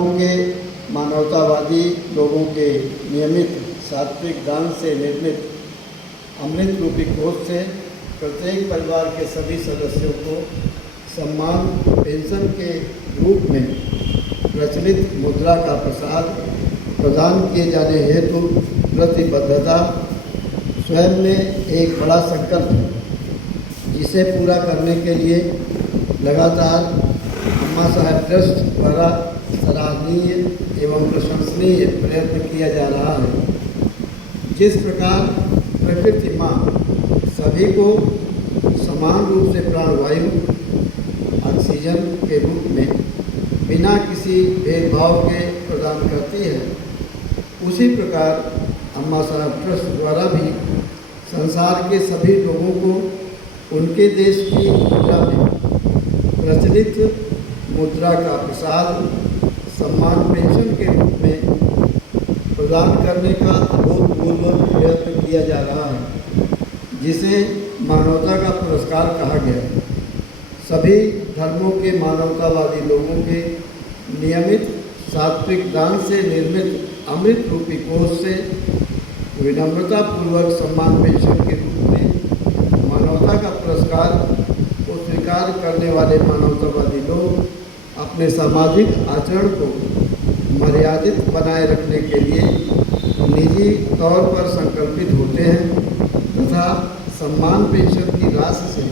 धर्मों के मानवतावादी लोगों के नियमित सात्विक दान से निर्मित अमृत रूपी कोष से प्रत्येक परिवार के सभी सदस्यों को सम्मान पेंशन के रूप में प्रचलित मुद्रा का प्रदान किए जाने हेतु प्रतिबद्धता स्वयं में एक बड़ा संकल्प है, जिसे पूरा करने के लिए लगातार अम्मा साहब ट्रस्ट द्वारा सराहनीय एवं प्रशंसनीय प्रयत्न किया जा रहा है। जिस प्रकार प्रकृति माँ सभी को समान रूप से प्राणवायु ऑक्सीजन के रूप में बिना किसी भेदभाव के प्रदान करती है, उसी प्रकार अम्मा साहब ट्रस्ट द्वारा भी संसार के सभी लोगों को उनके देश की मुद्रा में प्रचलित मुद्रा का सम्मान पेंशन के रूप में प्रदान करने का अभूतपूर्व प्रयत्न किया जा रहा है, जिसे मानवता का पुरस्कार कहा गया है। सभी धर्मों के मानवतावादी लोगों के नियमित सात्विक दान से निर्मित अमृत रूपी कोष से विनम्रतापूर्वक सम्मान पेंशन के रूप में मानवता का पुरस्कार को स्वीकार करने वाले मानवतावादी लोग अपने सामाजिक आचरण को मर्यादित बनाए रखने के लिए निजी तौर पर संकल्पित होते हैं तथा सम्मान पेंशन की राशि से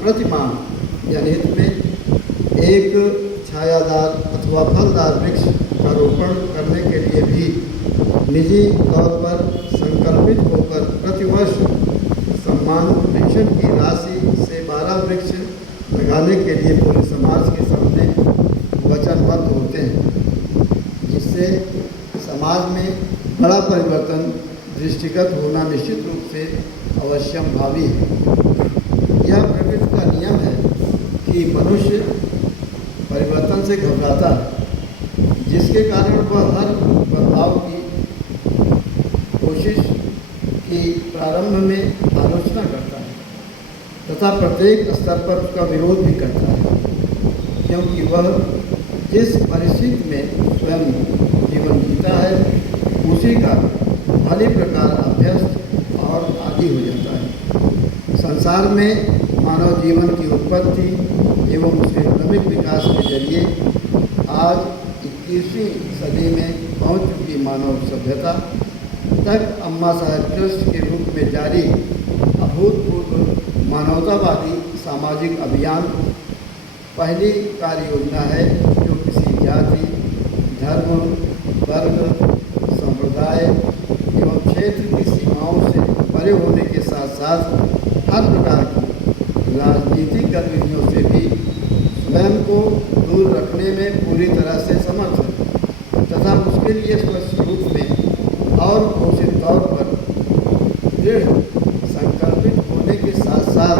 प्रतिमाह या हित में एक छायादार अथवा फलदार वृक्ष का रोपण करने के लिए भी निजी तौर पर संकल्पित होकर प्रतिवर्ष सम्मान पेंशन की राशि से 12 वृक्ष लगाने के लिए पूरे समाज के सामने वचनबद्ध होते हैं, जिससे समाज में बड़ा परिवर्तन दृष्टिगत होना निश्चित रूप से अवश्यंभावी है। यह प्रकृति का नियम है कि मनुष्य परिवर्तन से घबराता है, जिसके कारण वह हर बदलाव की कोशिश की प्रारंभ में आलोचना करता है तथा प्रत्येक स्तर पर उसका विरोध भी करता है, क्योंकि वह जिस परिस्थिति में स्वयं जीवन जीता है उसी का भली प्रकार अभ्यस्त और आदी हो जाता है। संसार में मानव जीवन की उत्पत्ति एवं उसके क्रमिक विकास के जरिए आज 21वीं सदी में पहुंच चुकी मानव सभ्यता तक अम्मा साहब ट्रस्ट के रूप में जारी अभूतपूर्व मानवतावादी सामाजिक अभियान पहली कार्य योजना है, जो किसी जाति, धर्म, वर्ग, संप्रदाय एवं क्षेत्र की सीमाओं से परे होने के साथ साथ हर प्रकार की राजनीतिक गतिविधियों से भी स्वयं को दूर रखने में पूरी तरह से समर्थ है तथा उसके लिए स्पष्ट रूप में और घोषित तौर पर दृढ़ संकल्पित होने के साथ साथ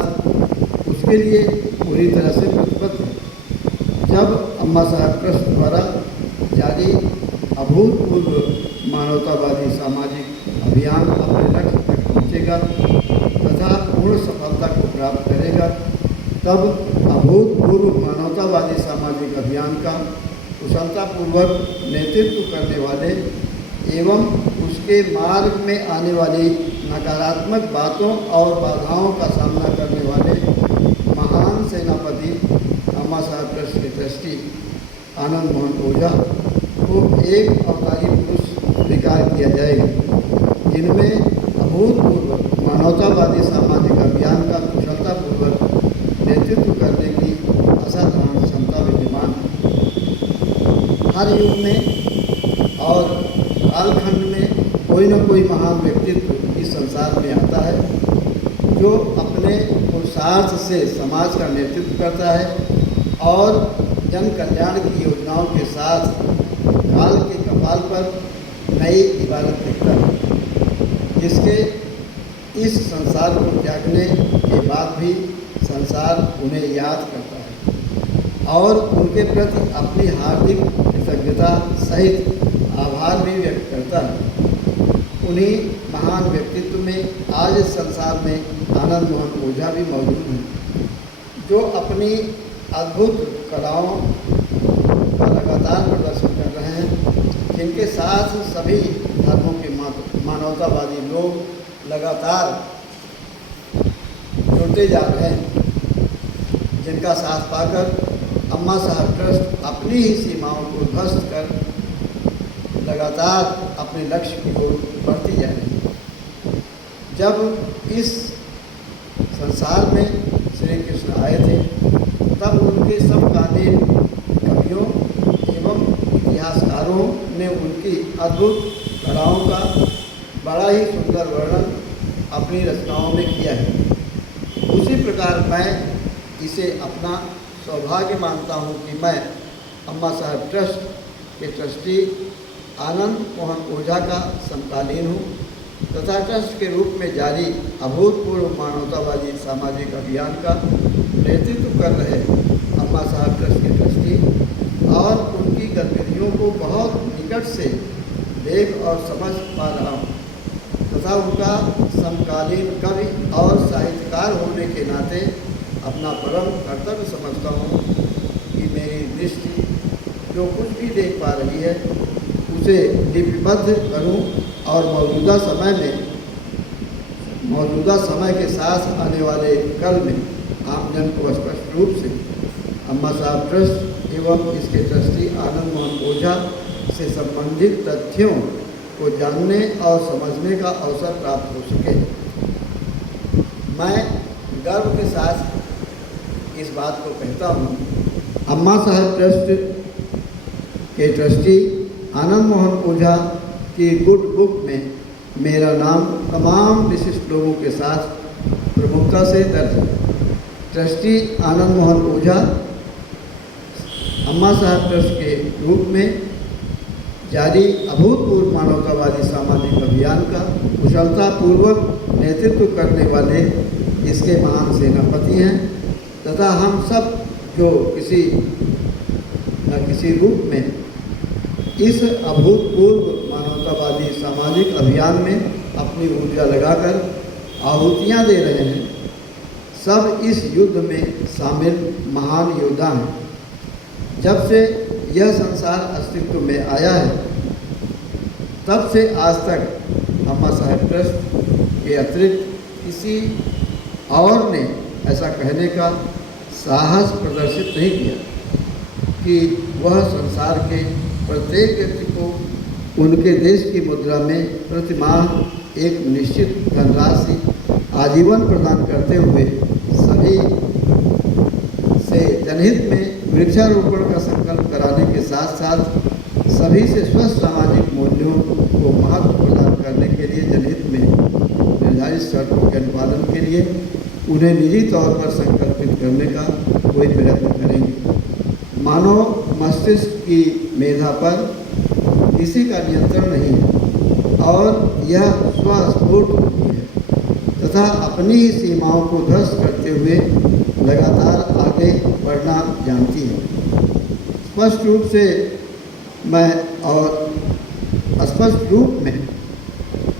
उसके लिए पूरी तरह से प्रतिबद्ध है। जब अम्मा साहब ट्रस्ट द्वारा जारी अभूतपूर्व मानवतावादी सामाजिक अभियान अपने लक्ष्य तक पहुँचेगा तथा पूर्ण सफलता को प्राप्त करेगा, तब अभूतपूर्व मानवतावादी सामाजिक अभियान का कुशलतापूर्वक नेतृत्व करने वाले एवं उसके मार्ग में आने वाली नकारात्मक बातों और बाधाओं का सामना करने वाले महान सेनापति अम्मा साहब ट्रस्ट के ट्रस्टी आनंद मोहन ओझा को एक अवतारी पुरुष स्वीकार किया जाएगा, जिनमें अभूतपूर्व मानवतावादी सामाजिक अभियान का कुशलतापूर्वक नेतृत्व करने की असाधारण क्षमता विद्यमान है। हर युग में और कालखंड में कोई न कोई महान व्यक्तित्व इस संसार में आता है, जो अपने पुरुषार्थ से समाज का नेतृत्व करता है और जन कल्याण की योजनाओं के साथ काल के कपाल पर नई इबारत लिखता है, जिसके इस संसार को त्यागने के बाद भी संसार उन्हें याद करता है और उनके प्रति अपनी हार्दिक कृतज्ञता सहित आभार भी व्यक्त करता है। उन्हीं महान व्यक्तित्व में आज इस संसार में आनंद मोहन ओझा भी मौजूद हैं, जो अपनी अद्भुत कलाओं का लगातार प्रदर्शन लगातार जुड़ते जा रहे हैं, जिनका साथ पाकर अम्मा साहब ट्रस्ट अपनी ही सीमाओं को ध्वस्त कर लगातार अपने लक्ष्य की ओर बढ़ती जा रही है। जब इस संसार में श्री कृष्ण आए थे, तब उनके समकालीन कवियों एवं इतिहासकारों ने उनकी अद्भुत कलाओं का बड़ा ही सुंदर वर्णन अपनी रचनाओं में किया है। उसी प्रकार मैं इसे अपना सौभाग्य मानता हूँ कि मैं अम्मा साहब ट्रस्ट के ट्रस्टी आनंद मोहन ओझा का समकालीन हूँ तथा ट्रस्ट के रूप में जारी अभूतपूर्व मानवतावादी सामाजिक अभियान का नेतृत्व कर रहे अम्मा साहब ट्रस्ट के ट्रस्टी और उनकी गतिविधियों को बहुत निकट से देख और समझ पा रहा हूँ तथा उनका समकालीन कवि और साहित्यकार होने के नाते अपना परम कर्तव्य समझता हूँ कि मेरी दृष्टि जो कुछ भी देख पा रही है उसे लिपिबद्ध करूँ और मौजूदा समय के साथ आने वाले कल में आमजन को स्पष्ट रूप से अम्मा साहब ट्रस्ट एवं इसके ट्रस्टी आनंद मोहन ओझा से संबंधित तथ्यों को जानने और समझने का अवसर प्राप्त हो सके। मैं गर्व के साथ इस बात को कहता हूँ, अम्मा साहब ट्रस्ट के ट्रस्टी आनंद मोहन ओझा की गुड बुक में मेरा नाम तमाम विशिष्ट लोगों के साथ प्रमुखता से दर्ज है। ट्रस्टी आनंद मोहन ओझा अम्मा साहब ट्रस्ट के रूप में जारी अभूतपूर्व मानवतावादी सामाजिक अभियान का कुशलतापूर्वक नेतृत्व करने वाले इसके महान सेनापति हैं तथा हम सब जो किसी न किसी रूप में इस अभूतपूर्व मानवतावादी सामाजिक अभियान में अपनी ऊर्जा लगाकर आहुतियाँ दे रहे हैं, सब इस युद्ध में शामिल महान योद्धा हैं। जब से यह संसार अस्तित्व में आया है तब से आज तक अम्मा साहब ट्रस्ट के अतिरिक्त किसी और ने ऐसा कहने का साहस प्रदर्शित नहीं किया कि वह संसार के प्रत्येक व्यक्ति को उनके देश की मुद्रा में प्रति माह एक निश्चित धनराशि आजीवन प्रदान करते हुए सभी से जनहित में वृक्षारोपण का संकल्प कराने के साथ साथ सभी से स्वस्थ सामाजिक मूल्यों को महत्व प्रदान करने के लिए जनहित में निर्धारित शर्तों के अनुपालन के लिए उन्हें निजी तौर पर संकल्पित करने का कोई प्रयत्न करेंगे। मानव मस्तिष्क की मेधा पर किसी का नियंत्रण नहीं है और यह स्वस्फूर्त होती है तथा अपनी ही सीमाओं को ध्वस्त करते हुए लगातार आगे बढ़ना जानती है। स्पष्ट रूप में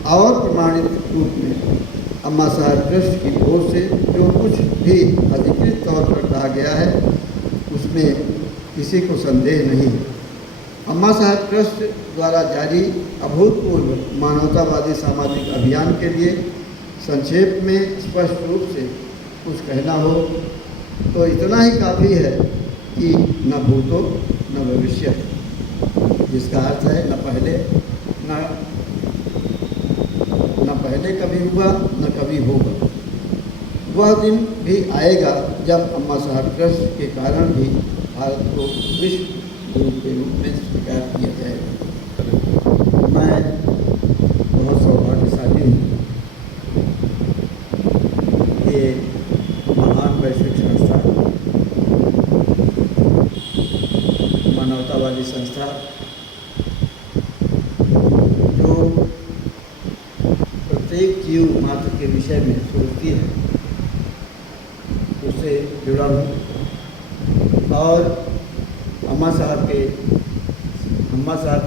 और प्रमाणित रूप में अम्मा साहब ट्रस्ट की ओर से जो कुछ भी अधिकृत तौर पर कहा गया है उसमें किसी को संदेह नहीं है। अम्मा साहब ट्रस्ट द्वारा जारी अभूतपूर्व मानवतावादी सामाजिक अभियान के लिए संक्षेप में स्पष्ट रूप से कुछ कहना हो तो इतना ही काफ़ी है कि न भूतो न भविष्य, जिसका अर्थ है न पहले कभी हुआ न कभी होगा। वह दिन भी आएगा जब अम्मा साहब ट्रस्ट के कारण भी भारत को विश्व गुरु के रूप में स्वीकार किया जाएगा। मैं बहुत सौभाग्यशाली हूँ। ये महान वैश्विक संस्था, मानवतावादी संस्था जो प्रत्येक जीव मात्र के विषय में सोचती है, उससे जुड़ा हूँ और अम्मा साहब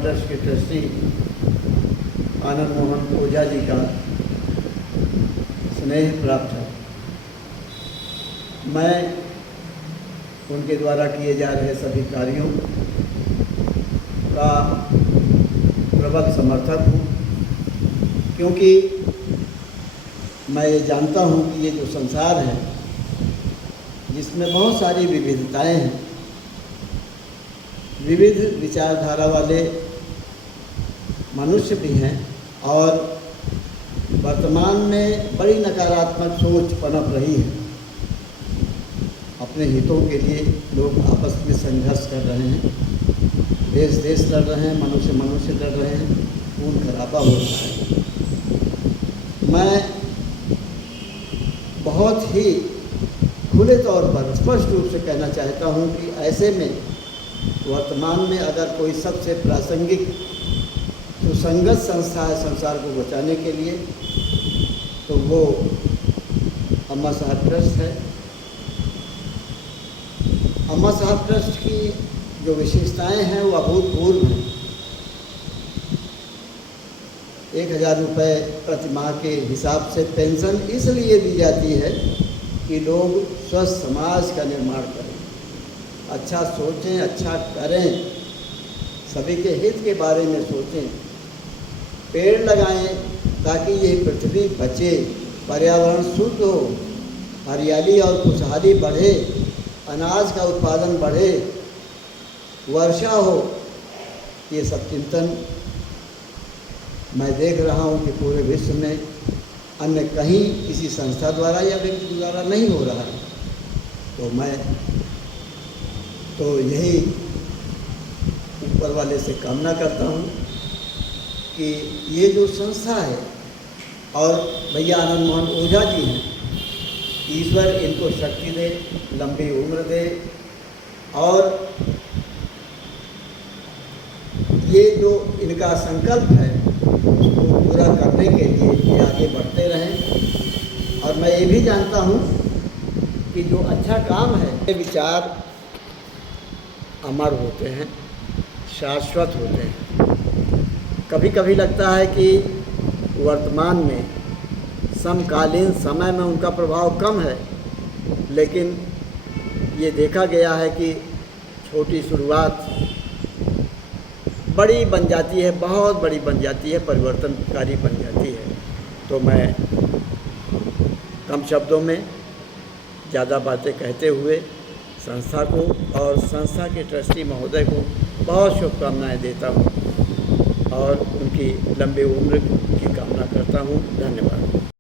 ट्रस्ट के ट्रस्टी आनंद मोहन ओझा जी का स्नेह प्राप्त है। मैं उनके द्वारा किए जा रहे सभी कार्यों का प्रबल समर्थक हूँ, क्योंकि मैं ये जानता हूँ कि ये जो संसार है, जिसमें बहुत सारी विविधताएं हैं, विविध विचारधारा वाले मनुष्य भी हैं, और वर्तमान में बड़ी नकारात्मक सोच पनप रही है। अपने हितों के लिए लोग आपस में संघर्ष कर रहे हैं, देश देश लड़ रहे हैं, मनुष्य मनुष्य लड़ रहे हैं, खून खराबा हो रहा है। मैं बहुत ही खुले तौर पर स्पष्ट रूप से कहना चाहता हूँ कि ऐसे में वर्तमान में अगर कोई सबसे प्रासंगिक सुसंगत संस्था है संसार को बचाने के लिए, तो वो अम्मा साहब ट्रस्ट है। अम्मा साहब ट्रस्ट की जो विशेषताएं हैं वो अभूतपूर्व हैं। 1000 रुपये प्रति माह के हिसाब से पेंशन इसलिए दी जाती है कि लोग स्वस्थ समाज का निर्माण करें, अच्छा सोचें, अच्छा करें, सभी के हित के बारे में सोचें, पेड़ लगाएं ताकि ये पृथ्वी बचे, पर्यावरण शुद्ध हो, हरियाली और खुशहाली बढ़े, अनाज का उत्पादन बढ़े, वर्षा हो। ये सब चिंतन मैं देख रहा हूँ कि पूरे विश्व में अन्य कहीं किसी संस्था द्वारा या व्यक्ति द्वारा नहीं हो रहा है। तो मैं तो यही ऊपर वाले से कामना करता हूँ कि ये जो संस्था है, और भैया आनंद मोहन ओझा जी हैं, ईश्वर इनको शक्ति दे, लंबी उम्र दे, और ये जो इनका संकल्प है उसको पूरा करने के लिए ये आगे बढ़ते रहें। और मैं ये भी जानता हूँ कि जो अच्छा काम है, ये विचार अमर होते हैं, शाश्वत होते हैं। कभी कभी लगता है कि वर्तमान में समकालीन समय में उनका प्रभाव कम है, लेकिन ये देखा गया है कि छोटी शुरुआत बड़ी बन जाती है, बहुत बड़ी बन जाती है, परिवर्तनकारी बन जाती है। तो मैं कम शब्दों में ज़्यादा बातें कहते हुए संस्था को और संस्था के ट्रस्टी महोदय को बहुत शुभकामनाएं देता हूँ और उनकी लंबी उम्र की कामना करता हूँ। धन्यवाद।